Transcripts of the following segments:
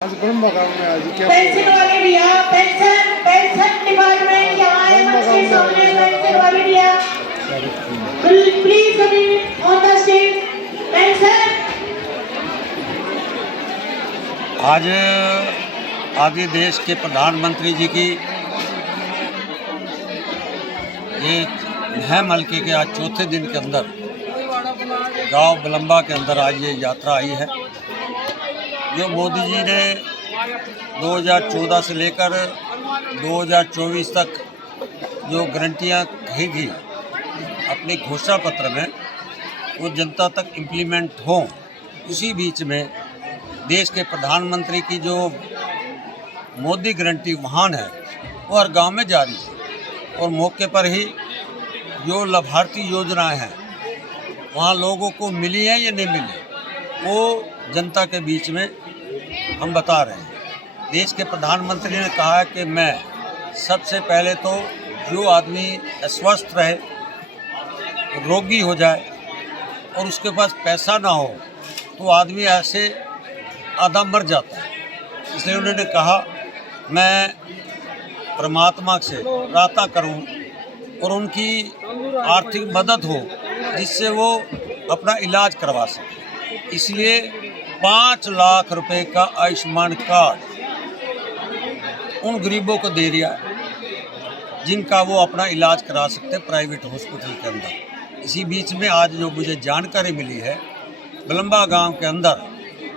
आज ब्रह्म गाँव में आज क्या पेंशन वाले भैया पेंशन पेंशन डिपार्टमेंट यहाँ है बच्चे सोने पेंशन वाले भैया please coming on the stage pension. आज आदि देश के प्रधानमंत्री जी की ये महम हल्के के आज चौथे दिन के अंदर गांव बलम्बा के अंदर आज ये यात्रा आई है। जो मोदी जी ने 2014 से लेकर 2024 तक जो गारंटियां कही थी अपने घोषणा पत्र में, वो जनता तक इम्प्लीमेंट हों। उसी बीच में देश के प्रधानमंत्री की जो मोदी गारंटी महान है वो हर गांव में जारी है और मौके पर ही जो लाभार्थी योजनाएं हैं वहाँ लोगों को मिली हैं या नहीं मिली, वो जनता के बीच में हम बता रहे हैं। देश के प्रधानमंत्री ने कहा है कि मैं सबसे पहले तो जो आदमी अस्वस्थ रहे, रोगी हो जाए और उसके पास पैसा ना हो तो आदमी ऐसे आधा मर जाता है। इसलिए उन्होंने कहा मैं परमात्मा से प्रार्थना करूं और उनकी आर्थिक मदद हो जिससे वो अपना इलाज करवा सके। इसलिए 5 लाख रुपए का आयुष्मान कार्ड उन गरीबों को दे दिया है जिनका वो अपना इलाज करा सकते हैं प्राइवेट हॉस्पिटल के अंदर। इसी बीच में आज जो मुझे जानकारी मिली है, बलम्बा गांव के अंदर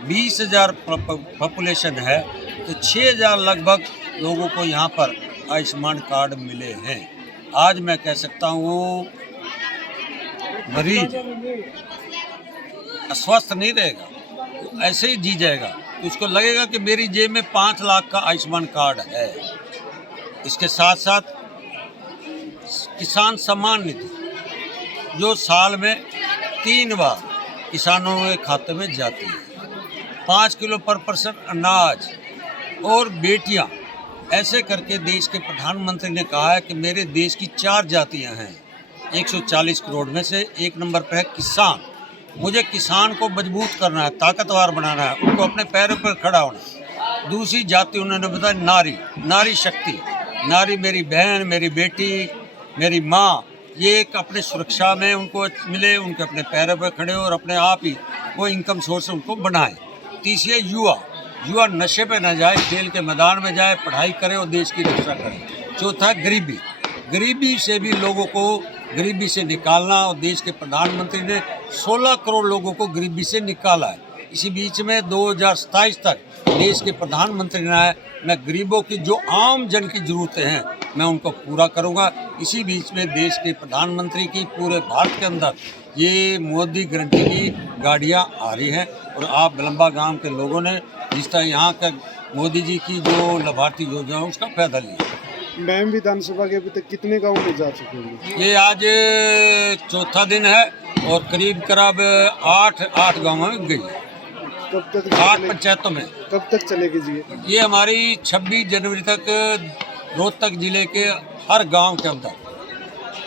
20,000 पॉपुलेशन है तो 6,000 लगभग लोगों को यहाँ पर आयुष्मान कार्ड मिले हैं। आज मैं कह सकता हूँ वो मरीज अस्वस्थ नहीं रहेगा, तो ऐसे ही जी जाएगा, तो उसको लगेगा कि मेरी जेब में 5 लाख का आयुष्मान कार्ड है। इसके साथ साथ किसान सम्मान निधि जो साल में 3 बार किसानों के खाते में जाती है, 5 किलो पर पर्सन अनाज और बेटियां, ऐसे करके देश के प्रधानमंत्री ने कहा है कि मेरे देश की 4 जातियां हैं। 140 करोड़ में से 1 नंबर पर है किसान। मुझे किसान को मजबूत करना है, ताकतवर बनाना है, उनको अपने पैरों पर खड़ा होना है। दूसरी जाति उन्होंने बताया नारी, नारी शक्ति, नारी मेरी बहन, मेरी बेटी, मेरी माँ, ये एक अपने सुरक्षा में उनको मिले, उनके अपने पैरों पर खड़े हो और अपने आप ही वो इनकम सोर्स उनको बनाए। तीसरी है युवा, युवा नशे पे न जाए, खेल के मैदान में जाए, पढ़ाई करे और देश की रक्षा करे। चौथा है गरीबी, गरीबी से भी लोगों को गरीबी से निकालना, और देश के प्रधानमंत्री ने 16 करोड़ लोगों को गरीबी से निकाला है। इसी बीच में 2027 तक देश के प्रधानमंत्री ने है मैं गरीबों की जो आम जन की ज़रूरतें हैं मैं उनको पूरा करूंगा। इसी बीच में देश के प्रधानमंत्री की पूरे भारत के अंदर ये मोदी गारंटी की गाड़ियां आ रही हैं और आप बलम्बा गांव के लोगों ने जिस तरह यहाँ का मोदी जी की जो लाभार्थी योजना है उसका फायदा लिया। मैम विधानसभा के अभी तक कितने गांव में जा चुके हैं? ये आज चौथा दिन है और करीब 8 गाँव में गई है, कब तक 8 पंचायतों में। कब तक चलेगी जी? ये हमारी 26 जनवरी तक रोहतक जिले के हर गांव के अंदर,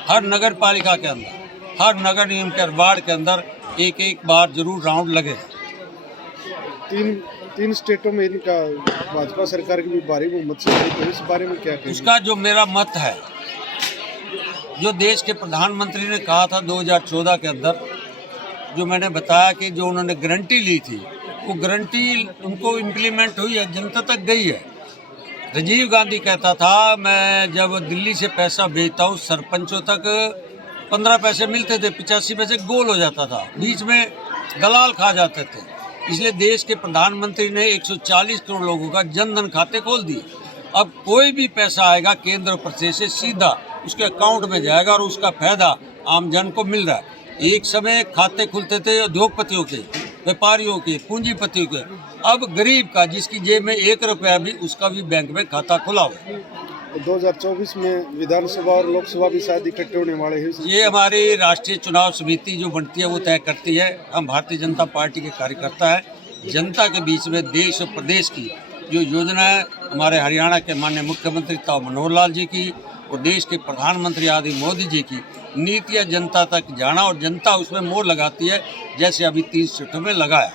हर नगर पालिका के अंदर, हर नगर निगम के वार्ड के अंदर एक बार जरूर राउंड लगेगा। तीन स्टेटों में इनका भाजपा सरकार की भी भारी बहुमत से है, तो इस बारे में क्या कहेंगे? उसका जो मेरा मत है, जो देश के प्रधानमंत्री ने कहा था 2014 के अंदर, जो मैंने बताया कि जो उन्होंने गारंटी ली थी वो गारंटी उनको इम्प्लीमेंट हुई है, जनता तक गई है। राजीव गांधी कहता था मैं जब दिल्ली से पैसा भेजता हूँ सरपंचों तक 15 पैसे मिलते थे, 85 पैसे गोल हो जाता था, बीच में दलाल खा जाते थे। इसलिए देश के प्रधानमंत्री ने 140 करोड़ लोगों का जन धन खाते खोल दिए। अब कोई भी पैसा आएगा केंद्र और प्रदेश से सीधा उसके अकाउंट में जाएगा और उसका फायदा आम जन को मिल रहा है। एक समय खाते खुलते थे उद्योगपतियों के, व्यापारियों के, पूंजीपतियों के, अब गरीब का जिसकी जेब में 1 रुपया भी, उसका भी बैंक में खाता खुला हुआ। 2024 में विधानसभा और लोकसभा भी शायद इकट्ठे होने वाले हैं। ये हमारी राष्ट्रीय चुनाव समिति जो बनती है वो तय करती है। हम भारतीय जनता पार्टी के कार्यकर्ता है। जनता के बीच में देश और प्रदेश की जो योजना है, हमारे हरियाणा के माननीय मुख्यमंत्री ताऊ मनोहर लाल जी की और देश के प्रधानमंत्री आदि मोदी जी की नीतियाँ जनता तक जाना और जनता उसमें मोहर लगाती है, जैसे अभी 3 स्टेटों में लगाया।